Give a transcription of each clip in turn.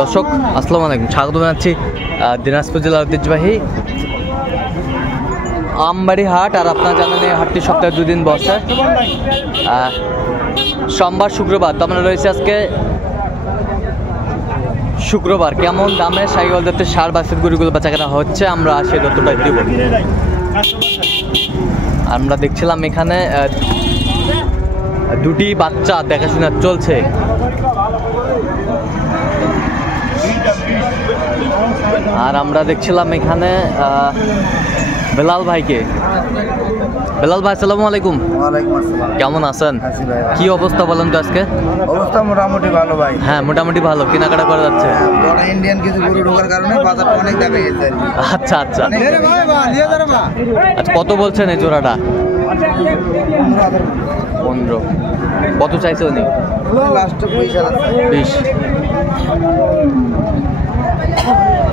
দর্শক আসসালামু আলাইকুম, স্বাগত জানাচ্ছি দিনাজপুর জেলার ঐতিহ্যবাহী আমবাড়ি হাট। আর আপনারা জানেন এই হাটটি সপ্তাহে 2 দিন বসে, সোমবার শুক্রবার। তো আমরা রয়েছে আজকে শুক্রবার। কেমন দামে সাইকেল যাতে সার বাসের গরুগুলো বেচাকেনা হচ্ছে আমরা সেই তথ্যটা দিব। আমরা দেখছিলাম এখানে দুটি বাচ্চা দেখাশোনা চলছে। আর আমরা দেখছিলাম এখানে বেলাল ভাইকে। বেলাল ভাই আসসালামু আলাইকুম। ওয়ালাইকুম আসসালাম। কেমন আছেন? কি অবস্থা বলেন তো আজকে? অবস্থা মোটামুটি ভালো ভাই। হ্যাঁ মোটামুটি ভালো, কেনাকাটা করা যাচ্ছে। বড় ইন্ডিয়ান কিছু গরু ঢোকার কারণে বাজারটা অনেক দামে গেছে। আচ্ছা আচ্ছা আচ্ছা, কত বলছেন এই জোড়াটা? 15। কত চাইছে উনি? লাস্ট 20।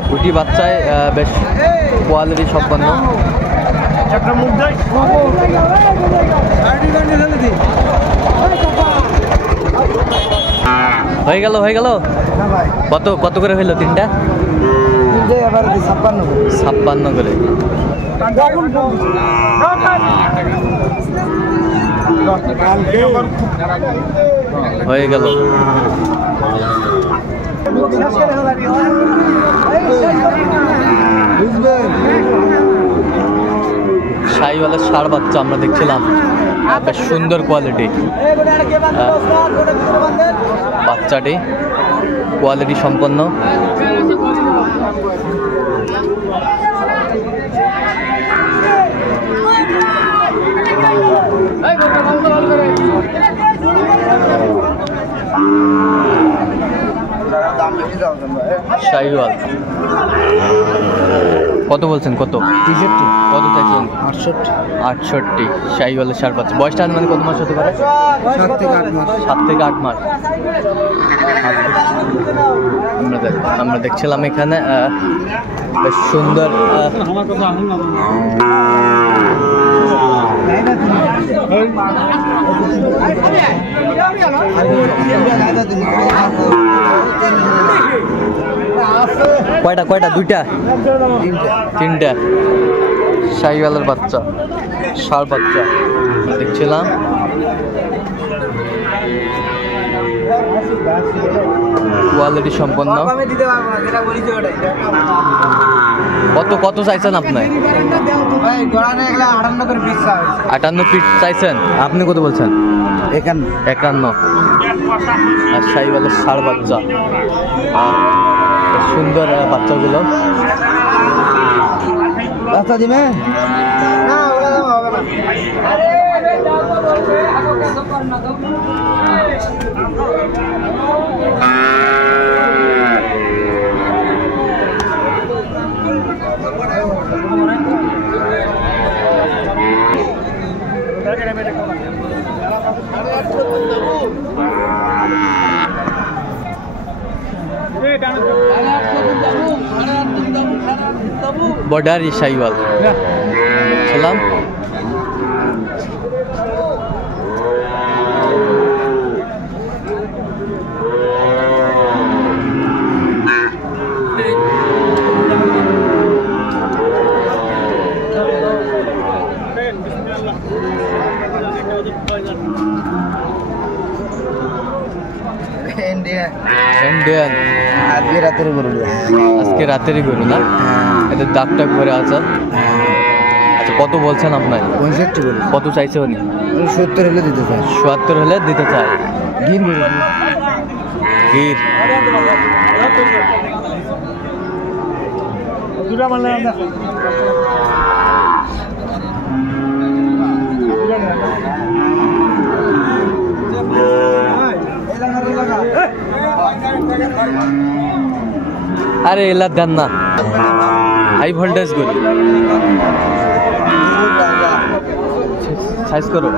দুটি বাচ্চায় বেশ কোয়ালিটি সম্পন্ন। হয়ে গেল হয়ে গেল। কত কত করে হইলো তিনটা? 56 করে। হয়ে গেল। শাহিওয়ালের ষাঁড় বাচ্চা আমরা দেখছিলাম, বেশ সুন্দর কোয়ালিটি বাচ্চাটি, কোয়ালিটি সম্পন্ন। শাহিওয়াল কত বলছেন? কত? 63। কত চাইছেন? 68। শাহিওয়ালের ষাঁড় বাচ্চা। বয়সটা মানে কত মাস হতে পারে? 7 থেকে 8 মাস। 7 থেকে 8 মাস। আমরা দেখছিলাম এখানে বেশ সুন্দর কয়টা কয়টা? 2টা 3টা শাহিওয়ালের বাচ্চা, ষাঁড় বাচ্চা দেখছিলাম। কোয়ালিটি সম্পন্ন। কত কত চাইছেন আপনি? 58 পিস চাইছেন। আপনি কত বলছেন? 51। আর শাহিওয়ালের ষাঁড় বাচ্চা, সুন্দর বাচ্চাগুলো। বাচ্চা দিবে বর্ডারি শাহিওয়াল দেখছিলাম। ইন্ডিয়ান আজকে রাতেরই গরু না? এদের দাগটা করে আছে। আচ্ছা কত বলছেন আপনার? 65। কত চাইছে উনি? 70 হলে দিতে চাই। 70 হলে দিতে চায়। গির গির আরে এলা দেন না, হাই ভোল্টেজ গরু। সাইজ করো।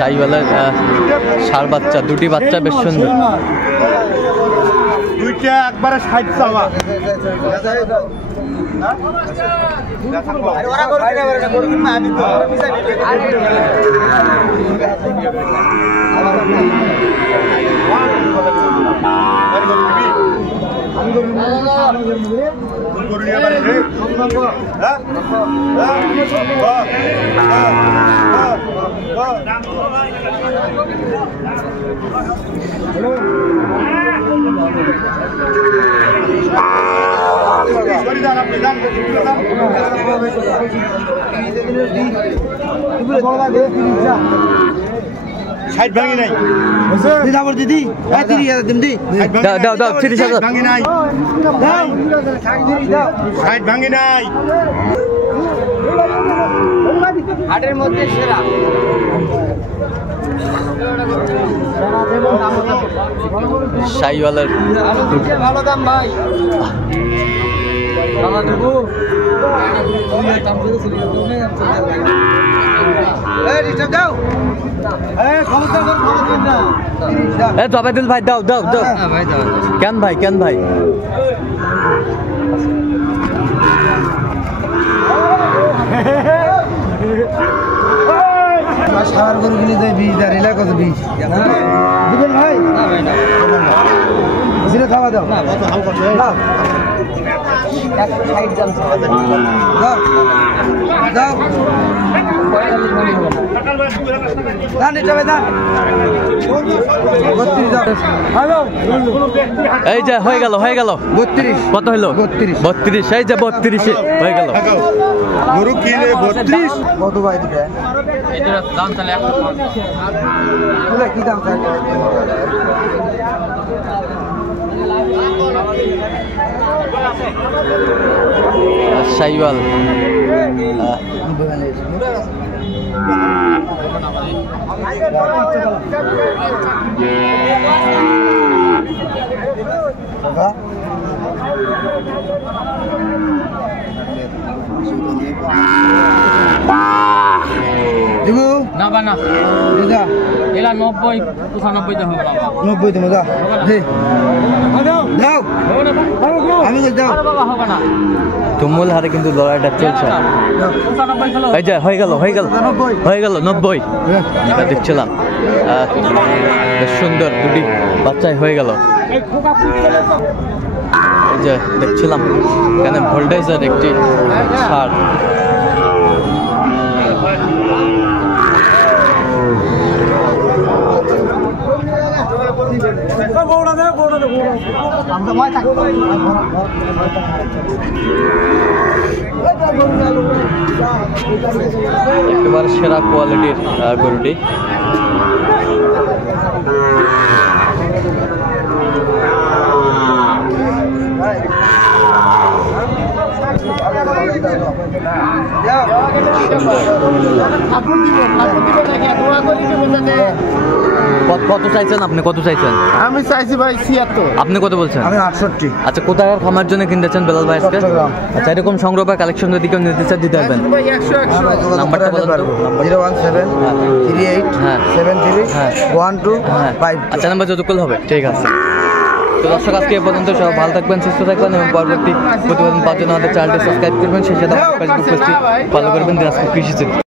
শাহিওয়ালের ষাঁড় বাচ্চা, দুটি বাচ্চা বেশ সুন্দর। এইটা একবারে 60 চাওয়া। ষাট ভাঙি নাই দিদি 30,000 দিন দি দাও দাও দাও 30,000 ভাঙি নাই, ষাট ভাঙি নাই। হাটের মধ্যে সেরা শাইওয়ালের ভালো দাম ভাই জবাইদুল ভাই দাও দাও দাও কেন ভাই কেন ভাই সার গরু কিনে যায় 20,000 এলা কত 20 দিবেন ভাই জিরে খাওয়া দাও দাও 160 দাম দাও দাও দান নিতে হবে দান 32 দাও হ্যালো এই যে হয়ে গেল 32 কত হলো 32 এই যে 32 হয়ে গেল গরু কিনে 32 কত ভাই দিবে এটার দাম তাহলে 105 কি দাম চাই শাইওয়াল দেবো না বানা দাদা এলা 90 95 তে হবে না 90 দেবো দাও দে দাও আমি বল দাও তুমুল হারে কিন্তু লড়াইটা চলছে এই যে হয়ে গেল 90 এটা দেখছিলাম বেশ সুন্দর দুটি বাচ্চাই হয়ে গেল এই যে দেখছিলাম এখানে ভোল্টেজের একটি ছাড় একেবারে সেরা কোয়ালিটির গরুটি কত চাইছেন আপনি কত চাইছেন আমি চাইছি ভাই 76 আপনি কত বলছেন আমি 68 আচ্ছা কোথায় খামার জন্য কিনতেছেন বেলাল ভাই আজকে চট্টগ্রাম। আচ্ছা এরকম সংগ্রহ বা কালেকশন যদি কেউ নিতে চান দিতে পারবেন ভাই 100 নাম্বারটা বলেন তো। 017 38 হ্যাঁ। 73 হ্যাঁ। 12 হ্যাঁ 5 আচ্ছা নাম্বার যতক্ষণ হবে ঠিক আছে তো দর্শক আজকে এ পর্যন্ত সব ভালো থাকবেন সুস্থ থাকবেন এবং পরবর্তী প্রতিবেদন পাওয়ার জন্য আমাদের চ্যানেলটি সাবস্ক্রাইব করবেন সেই সাথে ফেসবুক পেজটি ফলো করবেন দিনাজপুর কৃষি চিত্র।